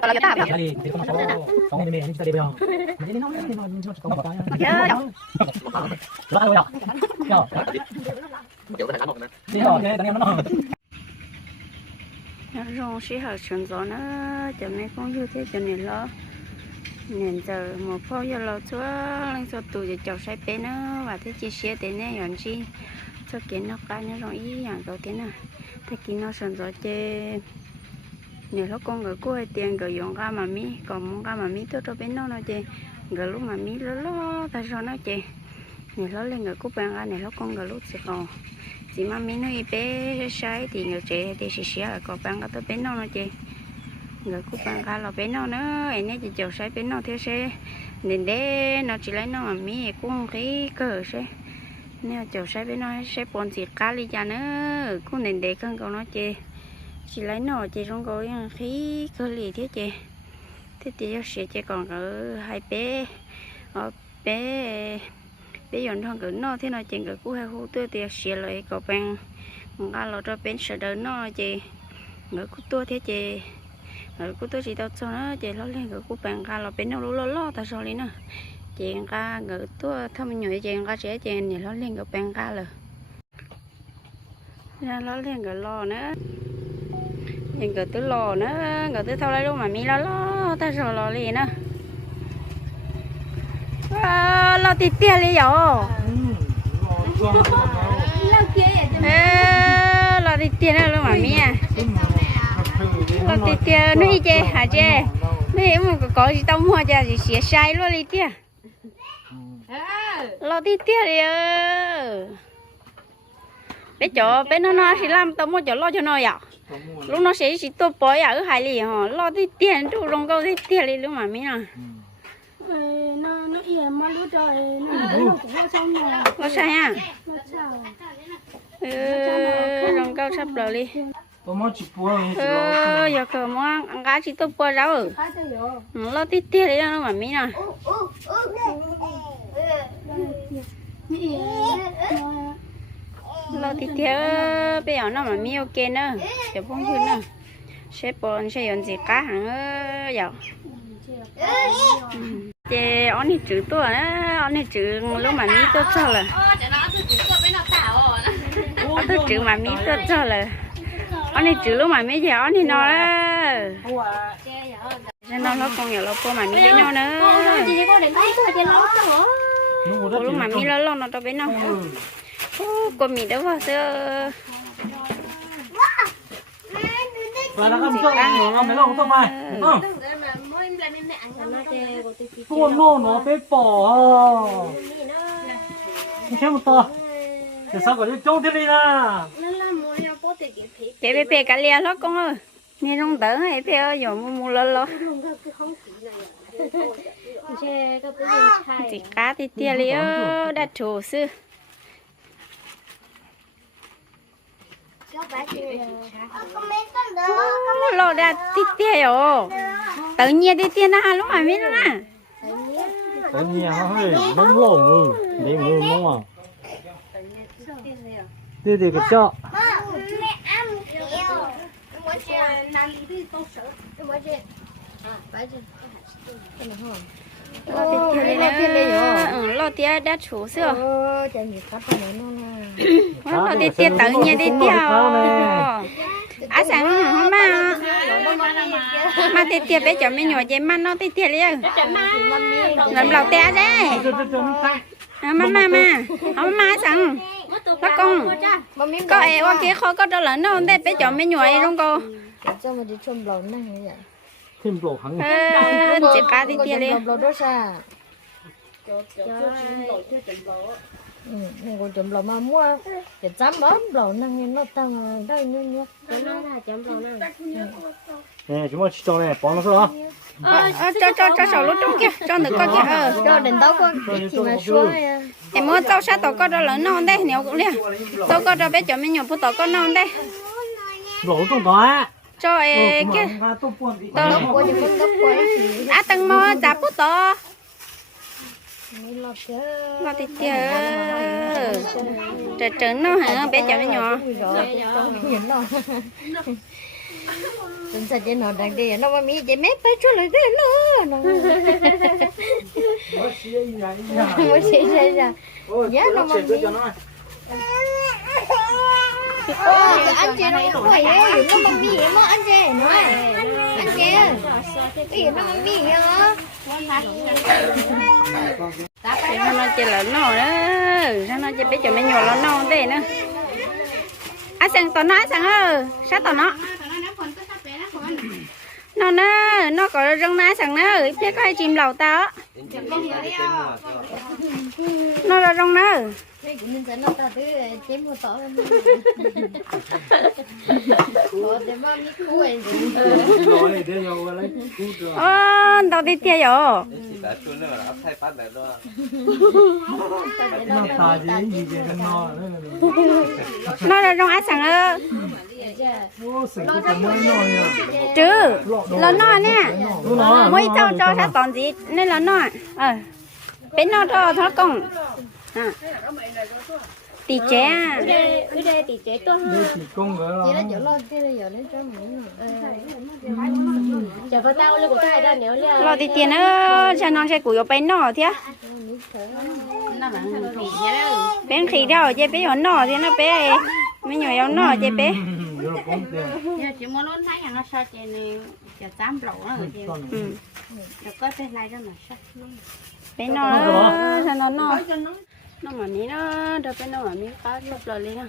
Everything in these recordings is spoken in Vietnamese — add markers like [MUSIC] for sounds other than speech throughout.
Kalau kita apa? Kali, kita mau kamu ini ini kita dia bayar. Ini nong ini mau cuma kamu pakai. Ya, ya. Lo kan lo ya. Ya. Kiểu cái này nó Đi rồi, cái này nó rồi sĩ hợp chuẩn gió nó cho mấy con như thế cho nên lo nên giờ một phô giờ lo chúa lên cho tù cho cháu sai bé nó và thế chia sẻ thế này còn chi cho kiến nó cái nó rồi ý hàng đầu tiên à thế kiến nó chuẩn gió chơi nếu lúc con người cô tiền người dùng ga mà mi còn muốn ga mà mi, tôi cho bên nó nó chơi người lúc mà mi lo lo, ta cho nó chơi nếu lúc lên người cô bạn ga nếu lúc con người lúc sẽ còn chỉ mà mi nó y bé sai thì người trẻ thì sẽ sẽ có bạn ga tôi bên nó nó chơi người cô bạn ga là bên nó nữa anh ấy chỉ chiều sai bên nó thế xe. Nên để nó chỉ lấy nó mà mi cũng cái cờ xe. Nếu chiều sai bên nó sẽ bọn gì cá đi cha nữa. Cũng nên để con câu nó chơi chị lấy nồi chị trong gói à, khí, cơ lì thế chị. Thế thì sẽ chị còn ở hai bé. Ở bé bé dọn thằng cứ nó, thế nào chị cứ cú hai khu tôi thì sẽ lại có bằng ngã lọ cho bên sợ đỡ nó, chị ngỡ cú tôi thế chị. Ngỡ cú tôi chị tao cho nó, chị lo lên ngỡ cú bằng ngã lọ bên nó lo lo lo ta sao lên nó. Chị ngã ngỡ tôi thăm nhồi chị ngã sẽ chị nhảy lo lên ngỡ bằng ngã rồi ra lo lên ngỡ lo nữa nhưng cái tứ lò nữa cái tứ thâu lấy luôn mà mi lo lo ta rồi lo liền ờ, nữa lo tít tia đi rồi Ê, lo tít tia luôn mà mi à. Lo tít tia nuôi chê hả chê nuôi mà có có gì tao mua chả gì xỉa sai luôn đi tia lo tít tia đi ơ. Bé chỗ bé nó nó thì làm tao mua chỗ lo cho nó vậy lúc nó sẽ chỉ tôi bói ở hai lì hả lo thì tiền chú rong câu thì tiền lì lúc mà mình à nó nó yên mà lúc trời nó nó cũng có xong rồi có sai à ừ, rong câu sắp rồi đi tôi mới chỉ bùa ừ, giờ cờ mua ăn cá chỉ tôi bói rau ừ lo thì tiền lì lúc mà mình à nó lo thì tiền bây giờ nó mà mình ok nữa giờ bông chun nữa sẽ bón sẽ dùng gì cá hàng ơ giờ chị ông này chữ tôi á ông này chữ lúc mà mi tôi cho là tôi chữ mà mi tôi cho là ông này chữ lúc mà mi giờ ông này nó cho nó nó con nhỏ nó con mà mi đến nó nữa lúc mà mi lớn lớn nó cho bên nó Con mi đâu vào xưa và nó không cho nó mấy lòng không? Phải không tuôn nó nó bé bỏ xem một tờ. Thì sao có đi trông thế đi nè bé bé bé cả lia lót con ơi. Nghe rong tớ hay bé ơi giờ mua mua lớn lớn thì cá thì tia lia đã chủ sư lô đã tí tia rồi tự nhiên tí tia na lúc mà biết na tự nhiên hơi nóng lồng ừ để người nóng à đi đi cái chợ lô tí tia lia ừ lô tia đã chủ sư ờ nó nè lô tí tia tự nhiên tí tia à sáng hôm mà. Mà tí tia bé cho mình nhỏ chơi mà nó tí tia lia làm lẩu tia đấy à mà mà mà. Không mà sáng. Nó con có ai qua kia khó có đó lớn đâu để bé cho mình nhỏ luôn cô? Đi lẩu thêm lộ khẳng ờ chỉ cá lẩu đó sao ừ còn chôm lẩu mà mua để chấm bấm lẩu nè nó tăng đây như như nè chúng ta chỉ cho này bỏ nó thôi ờ ờ, cho cho cho sầu lúc trong kia cho được con kia ờ. Cho đến đâu có cái gì mà à em muốn tao sát tao có đó lớn non đây nếu cũng liền. Tao có đó bé cho mình nhỏ phụ tao có non đây. Lộ trong đó cho kia. tao con à tăng mò chả phụ tao mà thì chờ trời trứng nó hả? Bé cho mình nhỏ. Nó Tình sao chị nó đang đi nó mà mi chị mép phải cho lại cái nó. Nó xí mới xì ra ra Giá nó nó mà nó. Ô, anh chị nó phải ấy. Nó mà mi mà anh chị nói. Anh chị. Cái gì nó mà mi hả Thì nó nói chỉ là nó nữa nó nói chỉ biết cho mấy nhỏ nó nó thế nữa à sang tao nói sang ơ sao tao nó nó nó nó có rong ná sang nó biết có ai chim lầu tao nó là trong nó ơ tao đi tia rồi nó là trong ái sẵn ơ chứ nó nó nè Nó nó tao no, cho nó sao no. toàn gì? Nên là nó ờ bên nó cho nó công à tỷ chế à. Đây chỉ công cái chị là- đã chở lo cái này giờ đến cho mình chờ vào tao lên của cái ra nếu là lo thì tiền nữa cho nó sẽ ở bên nó thế bên khi đâu chứ bé ở nó thì nó bé mấy nhỏ nó chứ bé. Ừ, rồi công tiền. chỉ muốn luôn thấy rằng nó sao chị này chỉ tám lỗ nó rồi chị. Con này. ừ. được có cái này đó mà sao bé nó cho nó nó. Nó mà ní nó đâu bé nó mà lên à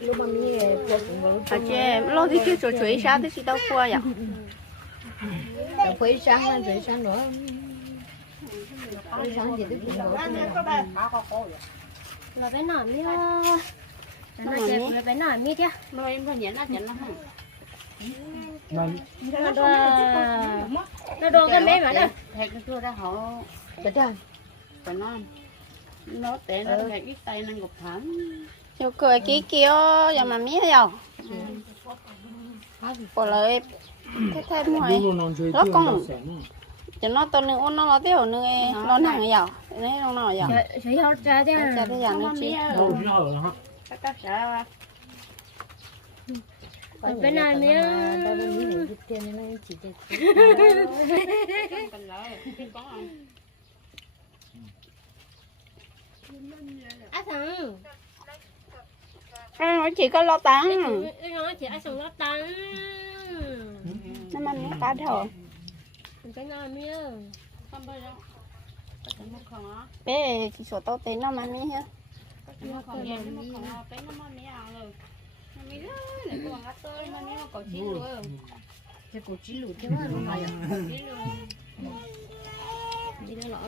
lúc mi phụ cũng vào à chứ lo thì cứ chuột chuối sao thì đâu qua vậy? Rồi phải sáng lên phải sáng nữa. Phải sáng gì cũng vào là bé nó chơi với bé nổi mi chứ. Nó em phải nhớ nó nó không Này, nó đồ nó đồ cái bé mà đó? Thầy cái chua ra họ Trời trời. Phải nó nó té nó phải ít tay nó gục thẳng. Yo cười kí kia giờ mà mía rồi bỏ lại thế thêm ngoài rồi, nó chưa, con- nó sẽ nó. cho nó to nữa nó nó tiêu nữa nó nặng rồi đấy nó nó rồi thấy họ ra chứ. Cho cái dạng nó hả? các các xã thằng nó chỉ có lo tăng nó chỉ ăn xong nó tăng nó mà miếng cá thôi bé nổi mi không bao giờ cái nó không á bé chỉ số tao tên nó mà mía ha cái nó không giờ nó không cái nó mà mía rồi nó mía lớn này còn ăn tươi mà mía còn chín rồi cái cổ chỉ lụt chứ mà nó hay à chín rồi đi nó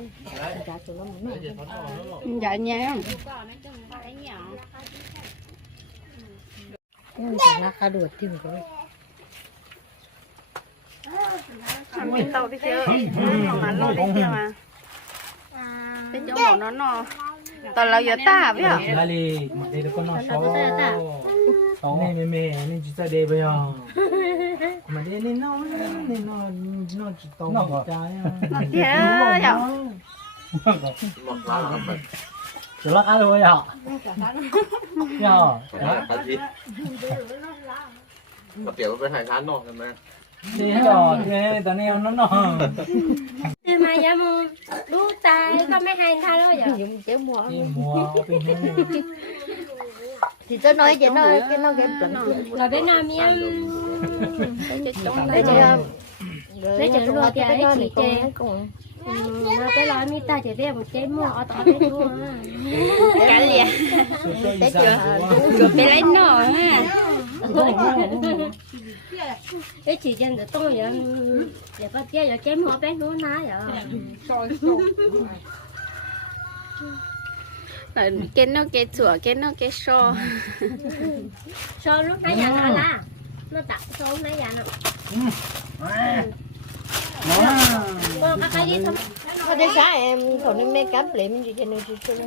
lọn trả tụi nó nó dạ nha có mấy cái nó thấy nhỏ nhưng mà nó khá đuổi tim của miếng tao đi chơi mà lo đi chơi mà cái chỗ của nó nó tao lâu giờ ta biết không Lại đi, mà đây là con nó Con nó xấu. ta ta. Xấu. Nè, mẹ, mẹ, nè, chỉ ta đây bây giờ. Mà đây nên nó, nên nó, nó chỉ tao một trái à. nó kia rồi một lá là mình Chỉ lắc ăn thôi à? Dạ. đó là gì mà kiểu với hai tháng nọ mà Đi hết rồi, thế tao neo nó nó. thì mà giờ mua đu tay có mấy hai thay đó giờ dùng chế mua Đi mua, đi mua. Thì tôi nói chị nói cái nó cái bẩn là bé nổi mi đấy chị Đấy chị rồi luôn thì ấy chị chê. cũng nó bé nổi mi ta chỉ để một chế mua ở tao bé chua cái gì Thấy chưa? rồi bé lấy nó ha cái chị dân được tôi vậy. Giờ có chế giờ chế mua bé nó ná vậy rồi cái nó cái chùa cái nó cái so sao lúc nãy giờ nó là nó đặt số nãy giờ nó con các cái gì không có đấy sáng em còn em make up lại mình chỉ cho nó chỉ cho nó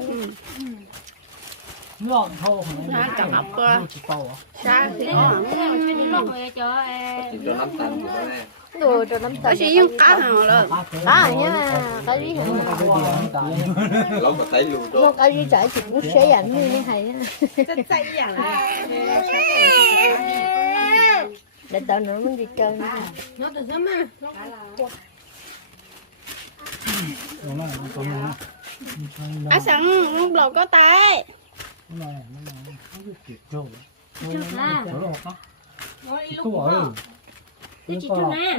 Ngọn thô hả? Nó chẳng học cơ. Nó chỉ tàu à? sao thì Cái có lúc người cho chỉ cho năm tàn gì đó nè đồ cho nắm có tay chỉ dùng cá hào rồi à nhá cái gì hả mà tay nó đó cái gì chạy chỉ cũng sẽ ảnh như thế này á. Để tao nữa mình đi chơi rồi, nó có nó. à sẵn lúc đầu có tay. Là cứ kiểu trâu. Trâu rồi có. Chú chỉ cho nè.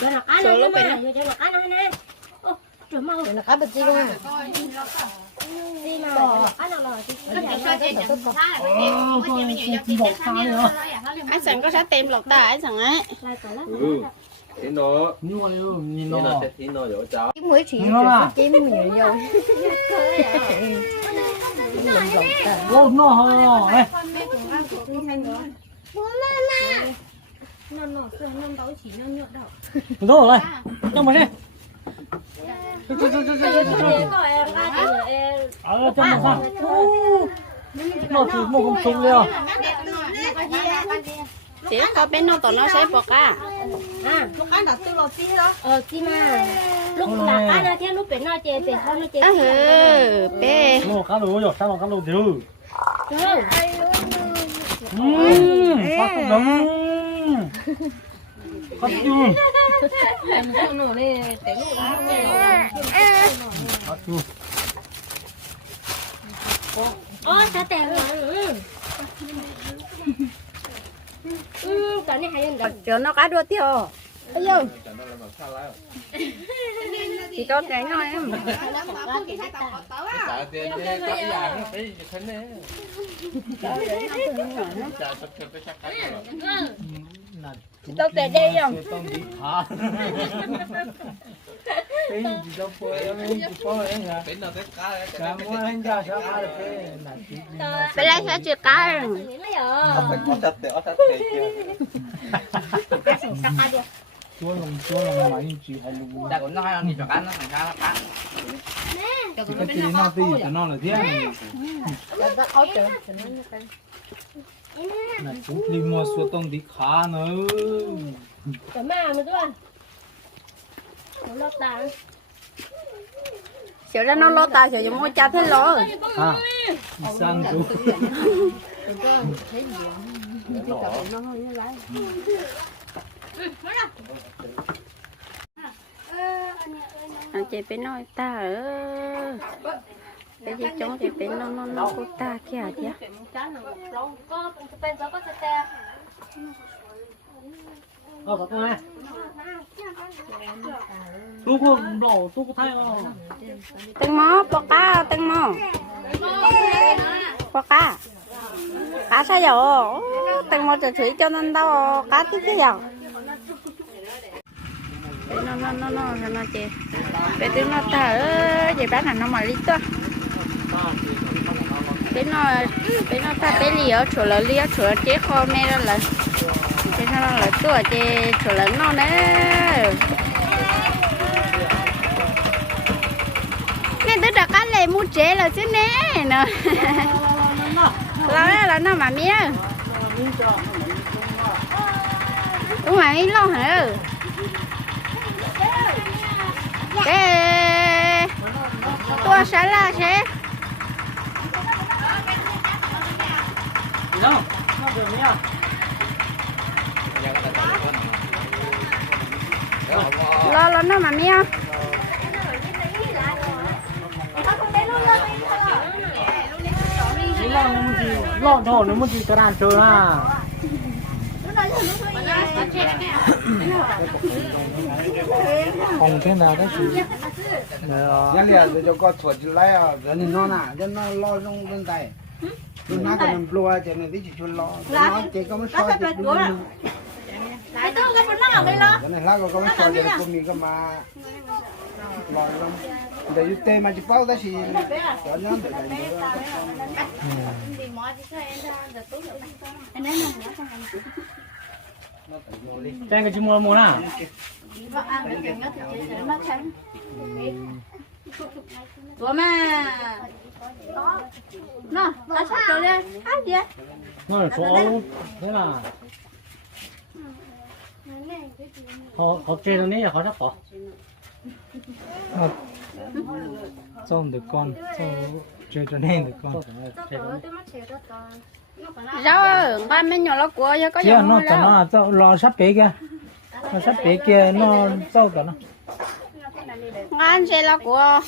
Cho nó cá này nè, cho nó nó à Đi mà. Cá nào rồi. Ờ, thôi, chị bỏ khai nữa. à sẵn có sẽ tìm lộc tài à sẵn ừ thế nó yêu, nhìn nó nó. sẽ thế nó dỗ cháu mới chỉ ạ? chỉ mình nhiều nhiều Ô, nó nó nó xưa nó đấu chỉ nó nhựa đậu rồi đây. Cho mà đi. Có em cá thì em. Ờ, cho mà sao. Nó chỉ một con súng liều. chỉ có bên nó tụi nó sẽ bỏ cả À, ờ chi mà. Lúc là cá nó thế lúc bên nó chè bên không nó chè. à hừ bé Nó cá đồ rồi, sao nó cá chứ. Trời. Ừm, phát đúng. Phát chú. Phát chú. Ô, sao tèo rồi. Ừ. Ừ, cái này hay hơn đấy. cho nó cá đua tiêu ây chỉ có cái nói em trả tiền đi có cái nó phải thế này trả cho cho cái chắc cái đâu để đây không đi khá. Cái gì đâu phải em em chỉ có em hả? tính nó cái cá Cả mua anh ra sao ăn được cái là chỉ bên đây sẽ chưa cá rồi. phải có thật để kia [LAUGHS] chúa lòng chúa lòng máy chỉ hay luôn. ta cũng nói nó đi cho cá nó thành cá nó cá Chỉ có chỉ nó đi cho nó là [LAUGHS] thế này. น่าชุบนี่มัวสัวต้องดีขาเนอะแต่แม่มาด้วยหัวรอบตาเขียวแล้วน้องรอตาเขียวยังไม่จัดให้รอฮ่ะอีสร้างดูเอาเจ็บไปหน่อยตาเออ bây giờ chúng thì bên nó nó nó của ta kia chứ đó. Ờ, có ai? Tôi có đổ, tôi có thay không? tên mó bỏ cá tên mó bỏ cá cá sao giờ tên mó chờ thủy cho nên đâu cá tí chứ giờ nó nó nó nó nó nó chị bé tiếng nó ta ở vậy bán là nó mà lý to bên nó bên nó ta bên lì chỗ là lì chỗ là chế kho mẹ đó là thế nó là tua chế chỗ là nó đấy nên tôi đã cá lệ mua chế là chứ nè nè đó là nó mà mía. Đúng mà mía lo hả? Cái tua sẽ là sẽ No, no, Dios รอรอหน้ามาเมียรอดมันดีรอดโดนมึงดีกระดานเจอหน้าของเท่าก็สิเนี่ยเดี๋ยวก็ถอดไล่อะเดี๋ยวนี้นอนอะเดี๋ยวนอนรอตรงตรงใต้ Gì đâu? Nó được nha. lo lo nó mà mía Chỉ lo nó muốn gì, lo thổ nó muốn gì cho đàn chơi à. Không thế nào đó chị. nhà liền rồi cho con chuột lại à rồi nên nó nè cho nó lo trong bên tay nó nát cái mình lùa cho nên đi chuột lo nó chỉ có mấy soi cho nó Cái tôi cái phần nào đây lo. cái này lá có mấy soi cho nó mi cái mà lo lắm để giúp tê mà chỉ bao đó thì cho nó để Trang cái chim mua mua nào? Ủa mà nó nó sao rồi đây ai vậy? Nó số thế là họ họ chơi nó nấy họ chắc có cho được con cho chơi cho nên được con. Rau ba mấy nhỏ nó của cho có dùng nó nó lo sắp bể kia nó sắp bể kia nó tao tao nó ngon xe là của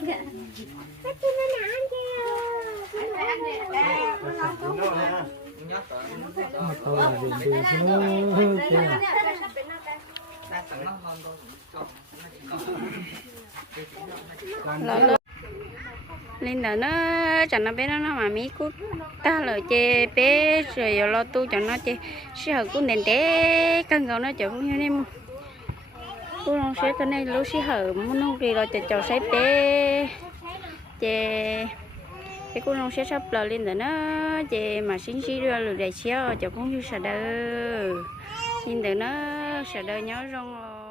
đi lên đó nó chẳng nó bé nó mà mi cút. Ta lời chê bé rồi giờ lo tu chẳng nó chê. Sẽ hở cũng nền té căng cầu nó chở cũng như em cô nó sẽ cái này lúc sẽ hở muốn nó gì rồi chở chở sẽ bé chê, cái cô nó sẽ sắp lời lên đó nó chê mà xin xí đưa lửa đại xéo chở cũng như sợ đỡ. Nhìn đó nó sẽ đời nhớ rong